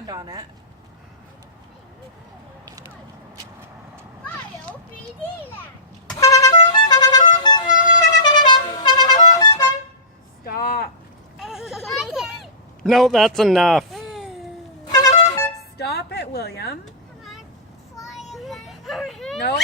hand on it. Stop. No, that's enough. Stop it, William. No.